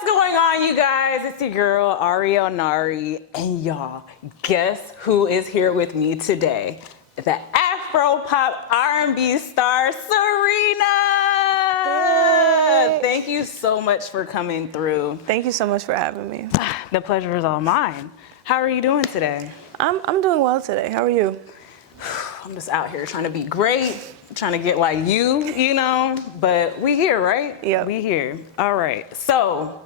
What's going on, you guys? It's your girl, Ariel Nari, and y'all, guess who is here with me today? The AfroPop R&B star, Sarina! Hey. Thank you so much for coming through. Thank you so much for having me. The pleasure is all mine. How are you doing today? I'm doing well today. How are you? I'm just out here trying to be great, trying to get like you know, but we here, right? Yeah. We here. All right, so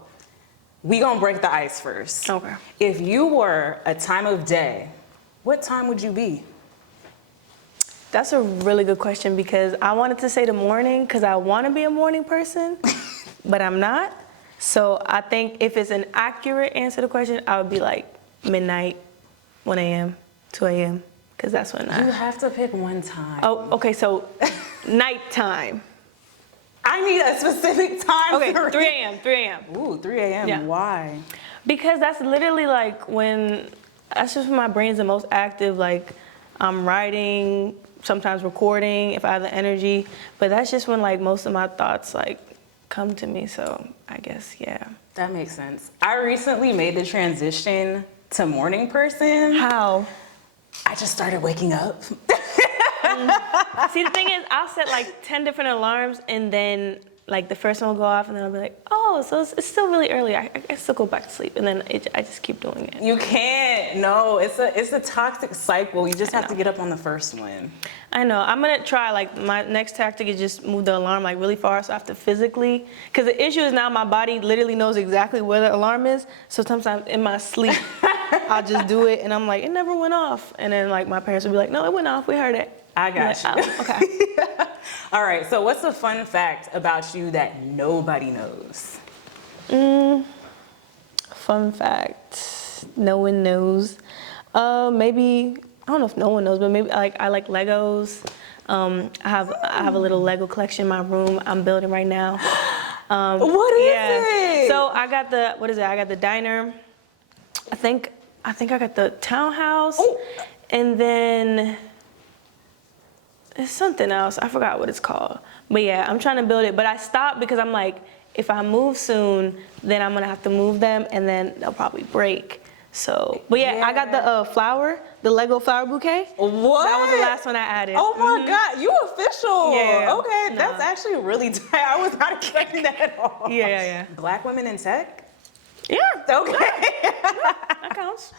we gonna break the ice first. Okay. If you were a time of day, what time would you be? That's a really good question because I wanted to say the morning because I want to be a morning person, but I'm not. So I think if it's an accurate answer to the question, I would be like midnight, 1 a.m., 2 a.m. because that's when You I... have to pick one time. Oh, okay, so nighttime. I need a specific time. Okay, to 3 a.m., 3 a.m. Ooh, 3 a.m. Yeah. Why? Because that's literally like that's just when my brain's the most active. Like I'm writing, sometimes recording if I have the energy, but that's just when like most of my thoughts like come to me. So I guess, yeah. That makes sense. I recently made the transition to morning person. How? I just started waking up. See, the thing is, I'll set like 10 different alarms and then like the first one will go off and then I'll be like, oh, so it's still really early. I still go back to sleep and then I just keep doing it. You can't. No, it's a toxic cycle. You just have to get up on the first one. I know. I'm gonna try, like, my next tactic is just move the alarm like really far, so I have to physically, because the issue is now my body literally knows exactly where the alarm is, so sometimes in my sleep, I'll just do it and I'm like, it never went off. And then like my parents will be like, no, it went off, we heard it. I got you. Like, oh, okay. All right, so what's a fun fact about you that nobody knows? Fun fact, no one knows. Maybe, I don't know if no one knows, but maybe I like Legos. I have a little Lego collection in my room I'm building right now. What is it? So I got I got the diner. I think I got the townhouse. Ooh. And then it's something else. I forgot what it's called. But yeah, I'm trying to build it. But I stopped because I'm like, if I move soon, then I'm gonna have to move them and then they'll probably break. So, but yeah, I got the Lego flower bouquet. What? That was the last one I added. Oh my God, you official. Yeah. Okay, No. that's actually really tight. I was not expecting that at all. Yeah. Black women in tech? Yeah, Okay. that counts.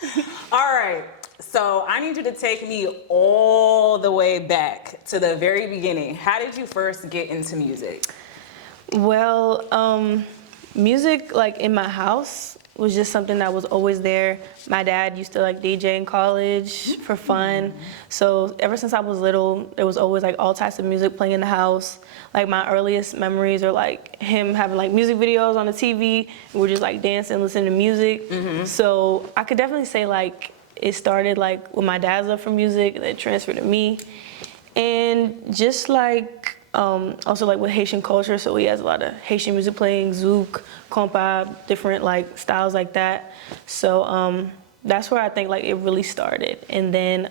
All right, so I need you to take me all the way back to the very beginning. How did you first get into music? Well, music like in my house was just something that was always there. My dad used to like DJ in college for fun. So ever since I was little, there was always like all types of music playing in the house. Like my earliest memories are like him having like music videos on the TV and we're just like dancing, listening to music. So I could definitely say like it started like with my dad's love for music and then transferred to me. And just like, also like with Haitian culture, so he has a lot of Haitian music playing, zouk, compa, different like styles like that. So that's where I think like it really started. And then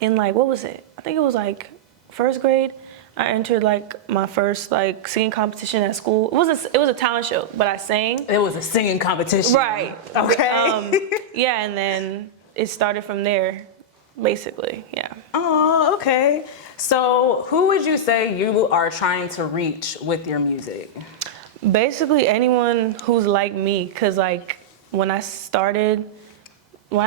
in like, what was it? I think it was like first grade, I entered like my first like singing competition at school. It was a talent show, but I sang. It was a singing competition. Right. Okay. Yeah, and then it started from there, basically, yeah. Oh, okay. So who would you say you are trying to reach with your music? Basically anyone who's like me, cause like when I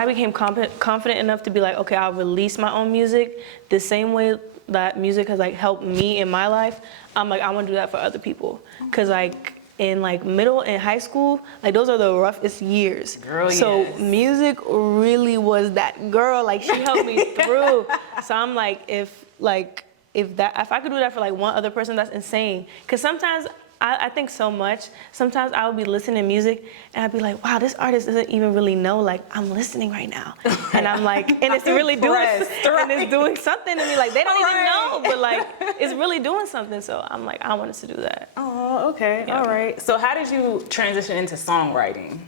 became confident enough to be like, okay, I'll release my own music, the same way that music has like helped me in my life, I'm like, I wanna do that for other people. Cause like in like middle and high school, like those are the roughest years. Girl, so yes. Music really was that girl, like she helped me through. So I'm like, if I could do that for like one other person, that's insane. Cause sometimes I think so much. Sometimes I would be listening to music and I'd be like, wow, this artist doesn't even really know like I'm listening right now. And I'm like, and it's really doing something to me. Like they don't even know, but like it's really doing something. So I'm like, I want us to do that. Oh, okay. Yeah. All right. So how did you transition into songwriting?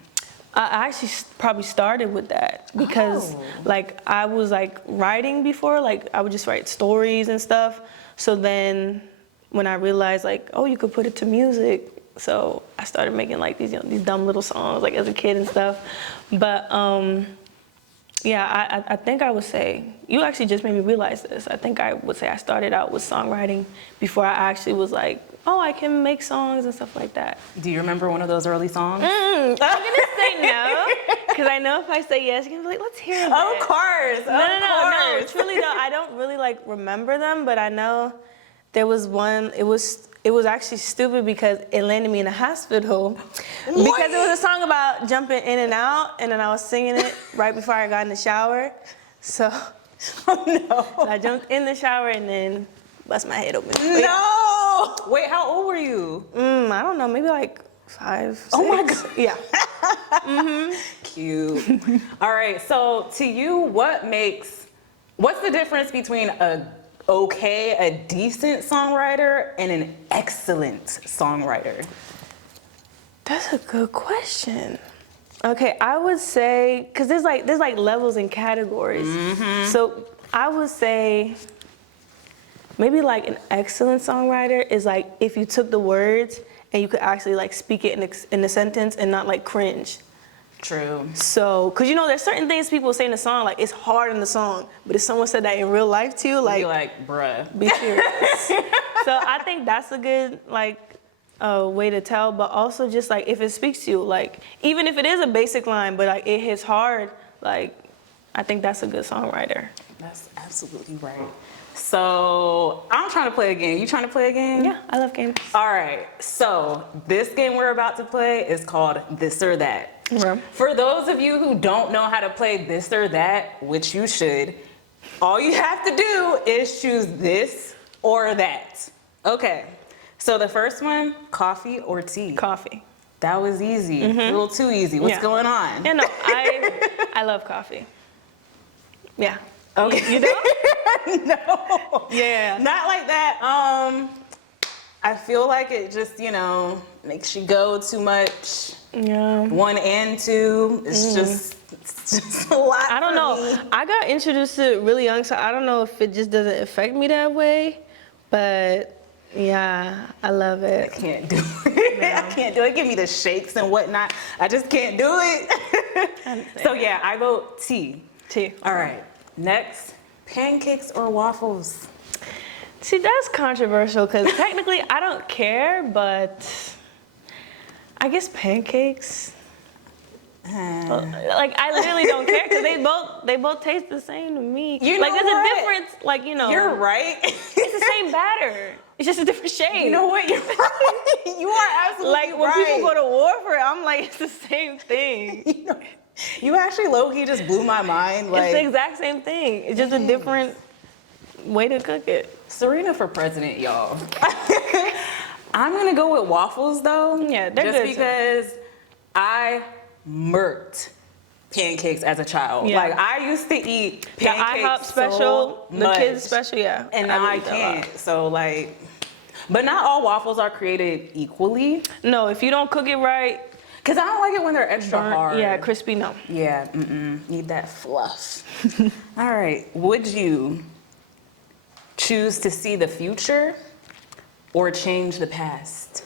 I actually probably started with that because like I was like writing before, like I would just write stories and stuff. So then when I realized like, oh, you could put it to music, So I started making like these these dumb little songs like as a kid and stuff. But yeah, I think I would say, you actually just made me realize this. I think I would say I started out with songwriting before I actually was like, oh, I can make songs and stuff like that. Do you remember one of those early songs? I'm gonna say no, because I know if I say yes, you're gonna be like, let's hear it. Of course. No. Truly though, I don't really like remember them, but I know there was one. It was actually stupid because it landed me in a hospital because it was a song about jumping in and out, and then I was singing it right before I got in the shower. So, so I jumped in the shower and then bust my head open. No. Wait, how old were you? I don't know, maybe like 5, 6. Oh my God. Yeah. Cute. All right. So to you, what's the difference between a decent songwriter and an excellent songwriter? That's a good question. Okay, I would say, because there's like levels and categories. So I would say maybe like an excellent songwriter is like if you took the words and you could actually like speak it in a sentence and not like cringe. True. So, because there's certain things people say in the song, like it's hard in the song, but if someone said that in real life to you, like, be like, bruh. Be serious. So I think that's a good way to tell, but also just like if it speaks to you, like even if it is a basic line, but like it hits hard, like I think that's a good songwriter. That's absolutely right. So I'm trying to play a game. You trying to play a game? Yeah, I love games. All right. So this game we're about to play is called This or That. Okay. For those of you who don't know how to play this or that, which you should, all you have to do is choose this or that. Okay. So the first one, coffee or tea? Coffee. That was easy. A little too easy. What's going on? Yeah, no, I love coffee. Yeah. Okay. You do? No. Yeah. Not like that. I feel like it just, makes you go too much. Yeah. 1 and 2. It's just a lot. I don't know. Me. I got introduced to it really young, so I don't know if it just doesn't affect me that way. But yeah, I love it. I can't do it. Yeah. I can't do it. Give me the shakes and whatnot. I just can't do it. So yeah, I vote tea. Tea. All right. Next, pancakes or waffles? See, that's controversial because technically I don't care, but I guess pancakes. Like I literally don't care because they both taste the same to me. You know like there's what? a difference. Like You're right. it's the same batter. It's just a different shade. You know what? You're right. You are absolutely like when right. people go to war for it, I'm like it's the same thing. You actually low-key just blew my mind. Like, it's the exact same thing. It's just a different way to cook it. Sarina for president, y'all. I'm gonna go with waffles though. Yeah, they're just good because I murked pancakes as a child. Yeah. Like I used to eat The pancakes IHOP special, so the much, kids special, yeah. and now I would eat that a lot. can't. So like, but not all waffles are created equally. No, if you don't cook it right, Cause I don't like it when they're extra hard. yeah, crispy, no. Yeah, need that fluff. All right, would you choose to see the future or change the past?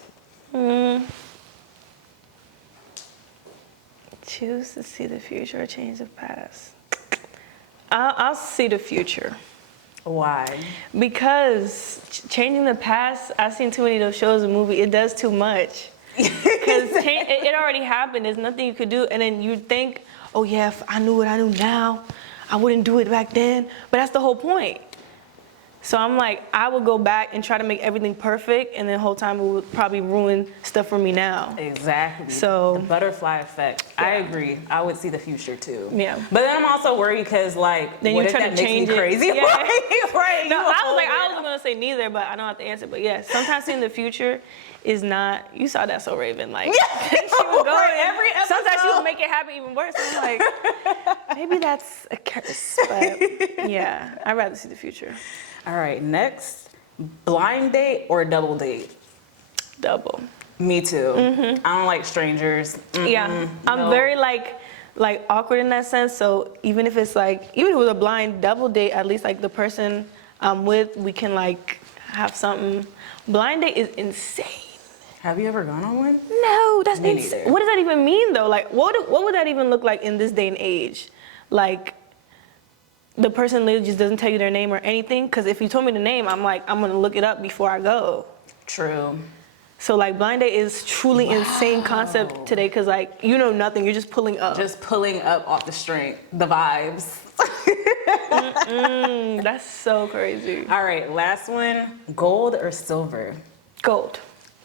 Choose to see the future or change the past. I'll see the future. Why? Because changing the past, I've seen too many of those shows and movies, it does too much. Because it already happened, there's nothing you could do, and then you think, oh yeah, if I knew what I knew now, I wouldn't do it back then, but that's the whole point. So I'm like, I would go back and try to make everything perfect, and then the whole time it would probably ruin stuff for me now. Exactly. So the butterfly effect. Yeah. I agree. I would see the future too. Yeah. But then I'm also worried because like, Then what you if try that to makes change me it. crazy? Yeah. Right. No, You I a was gonna say neither, but I don't have to answer. But yeah, sometimes seeing the future is not. You saw that So Raven, like she would go Right, and every episode. sometimes she would make it happen even worse. I'm like, maybe that's a curse, but yeah, I'd rather see the future. All right, next, blind date or double date? Double. Me too. I don't like strangers. Yeah, I'm no. very like awkward in that sense. So even if it's like, even if it was a blind double date, at least like the person I'm with, we can like have something. Blind date is insane. Have you ever gone on one? No, that's Me insane. neither. What does that even mean though? Like, what would that even look like in this day and age? Like, the person literally just doesn't tell you their name or anything. Because if you told me the name, I'm like, I'm gonna look it up before I go. True. So like, blind date is truly insane concept today. Because like, you know nothing. You're just pulling up. Just pulling up off the string, the vibes. That's so crazy. All right, last one. Gold or silver? Gold.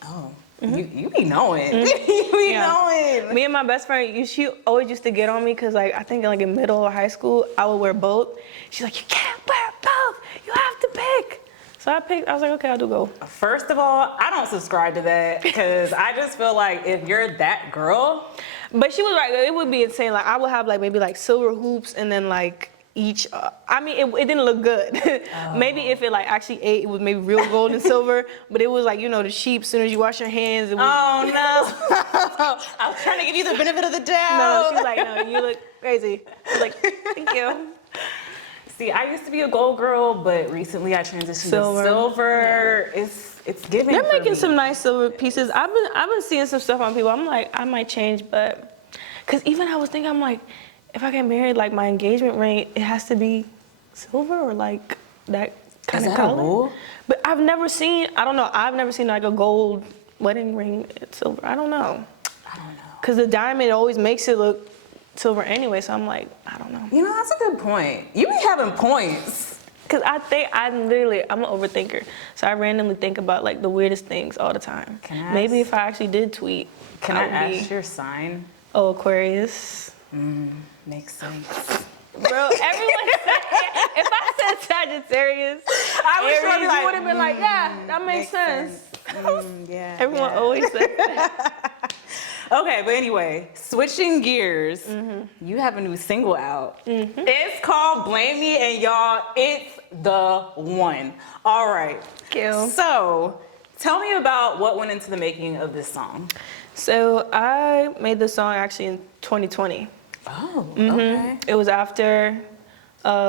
Oh, you be knowing. You be knowing. Me and my best friend, she always used to get on me because like I think like in middle or high school, I would wear both. She's like, you can't wear both. You have to pick. So I picked. I was like, okay, I'll do gold. First of all, I don't subscribe to that because I just feel like if you're that girl. But she was right. It would be insane. Like I would have like maybe like silver hoops and then like each. I mean, it didn't look good. Maybe if it like actually ate, it was maybe real gold and silver. But it was like, you know, the sheep. As soon as you wash your hands, it was. Oh no! I was trying to give you the benefit of the doubt. No, she was like, no, you look crazy. I was like, thank you. See, I used to be a gold girl, but recently I transitioned Silver. to silver. Yeah. It's giving. They're for making me. some nice silver pieces. I've been seeing some stuff on people. I'm like, I might change, but because even I was thinking, I'm like, if I get married, like my engagement ring, it has to be silver or like that kind of color. A rule? But I've never seen. I don't know. I've never seen like a gold wedding ring at silver. I don't know. Because the diamond always makes it look silver anyway. So I'm like, I don't know. You know, that's a good point. You be having points. Because I think I'm an overthinker. So I randomly think about like the weirdest things all the time. Maybe if I actually did tweet. Can I ask your sign? Oh, Aquarius. Makes sense. Bro, everyone said it. If I said Sagittarius, Aries, you would have been like, yeah, that makes sense. Yeah. Everyone always says that. Okay, but anyway, switching gears, you have a new single out. It's called Blame Me, and y'all, it's the one. All right. Kill. So, tell me about what went into the making of this song. So, I made the song actually in 2020. Oh, okay. It was after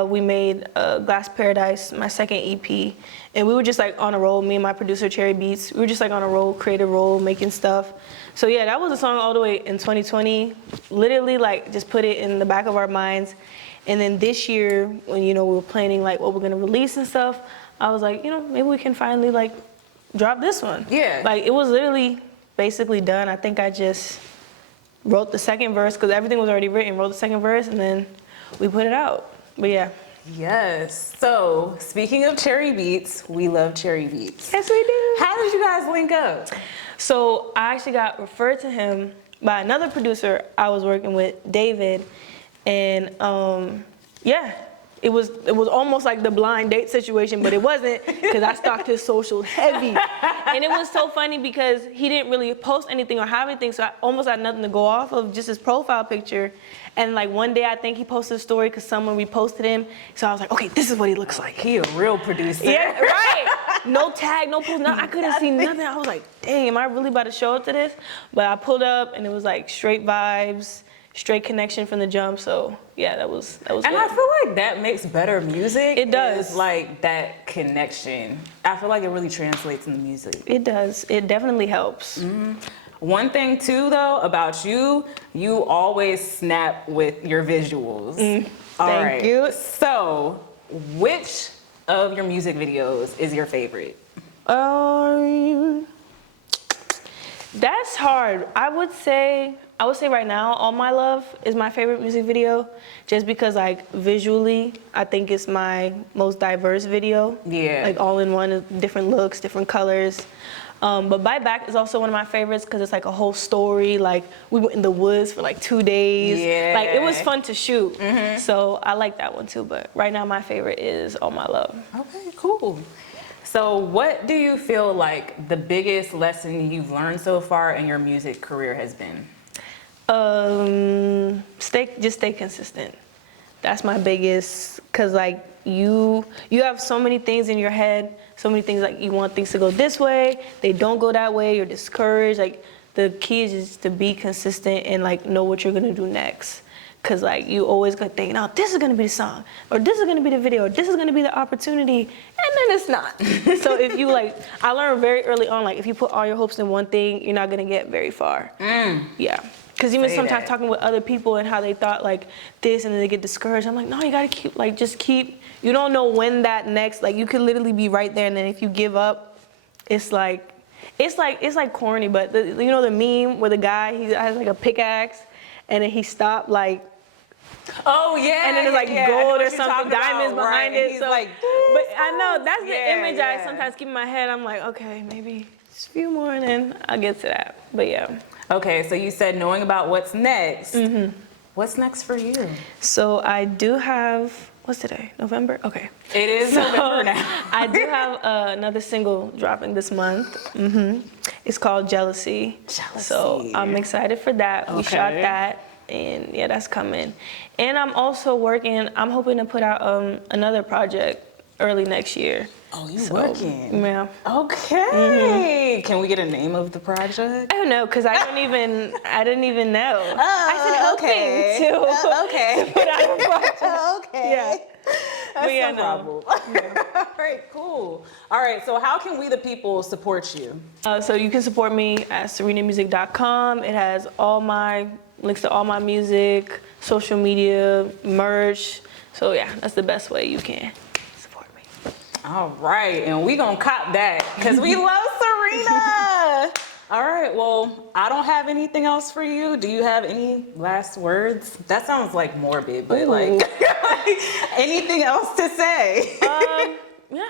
we made Glass Paradise, my second EP, and we were just like on a roll, me and my producer Cherry Beats, we were just like on a roll, creative roll, making stuff. So yeah, that was a song all the way in 2020, literally like just put it in the back of our minds. And then this year, when you know we were planning like what we're gonna release and stuff, I was like, you know, maybe we can finally like drop this one. Yeah. Like it was literally basically done. I think I just wrote the second verse because everything was already written, wrote the second verse, and then we put it out. But yeah. Yes. So, speaking of Cherry Beats, we love Cherry Beats. Yes, we do. How did you guys link up? So I actually got referred to him by another producer I was working with, David, and yeah, it was almost like the blind date situation, but it wasn't because I stalked his socials heavy, and it was so funny because he didn't really post anything or have anything, so I almost had nothing to go off of, just his profile picture. And like one day I think he posted a story because someone reposted him, so I was like, okay, this is what he looks like. He a real producer. Yeah, right. No tag, no post, no, I couldn't see nothing. I was like, dang, am I really about to show up to this? But I pulled up and it was like straight vibes, straight connection from the jump. So yeah, that was And good. I feel like that makes better music. It does. Is like that connection. I feel like it really translates in the music. It does. It definitely helps. One thing too though about you, you always snap with your visuals. Thank you. So, which of your music videos is your favorite? That's hard. I would say right now, All My Love is my favorite music video, just because like visually, I think it's my most diverse video. Yeah. Like all in one, different looks, different colors. But Bite Back is also one of my favorites because it's like a whole story. Like we went in the woods for like 2 days. Yeah. Like it was fun to shoot. So I like that one too. But right now my favorite is All My Love. Okay, cool. So what do you feel like the biggest lesson you've learned so far in your music career has been? Just stay consistent. That's my biggest, cause like you have so many things in your head, so many things like you want things to go this way, they don't go that way, you're discouraged. Like the key is just to be consistent and like know what you're gonna do next. Cause like you always gonna think, no, this is gonna be the song, or this is gonna be the video, or this is gonna be the opportunity, and then it's not. So if you like, I learned very early on, like if you put all your hopes in one thing, you're not gonna get very far. Yeah. Cause even sometimes talking with other people and how they thought like this, and then they get discouraged. I'm like, no, you gotta keep, like, just keep. You don't know when that next, like you could literally be right there, and then if you give up, it's like corny, but you know the meme where the guy, he has like a pickaxe, and then he stopped like. Oh yeah, and then it's like gold or something, diamonds about, behind right. it. He's So, like, but I know that's the image I yeah. sometimes keep in my head. I'm like, okay, maybe just a few more, and then I'll get to that. But yeah. Okay, so you said knowing about what's next. What's next for you? So I do have. What's today? November? Okay. It is November now. I do have another single dropping this month. It's called Jealousy. So I'm excited for that. We shot that. And yeah, that's coming. And I'm also working, I'm hoping to put out another project early next year. Oh, you working? Yeah. Okay. Can we get a name of the project? I don't know, because I didn't even know. I said hoping to put out a project. Okay. Yeah. That's no problem. All right, cool. All right, so how can we the people support you? So you can support me at sarinamusic.com. It has all my links to all my music, social media, merch. So yeah, that's the best way you can support me. All right, and we gonna cop that because we love Sarina. All right, well, I don't have anything else for you. Do you have any last words? That sounds like morbid, but like anything else to say? Yeah,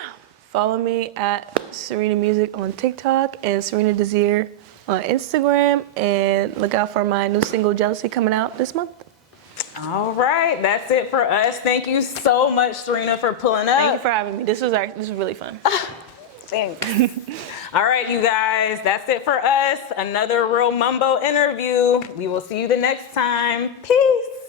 follow me at Sarina Music on TikTok and Sarina Desir on Instagram, and look out for my new single Jealousy coming out this month. All right, that's it for us. Thank you so much, Sarina, for pulling up. Thank you for having me. This was really fun. Thanks. All right, you guys, that's it for us. Another Real Mumbo interview. We will see you the next time. Peace.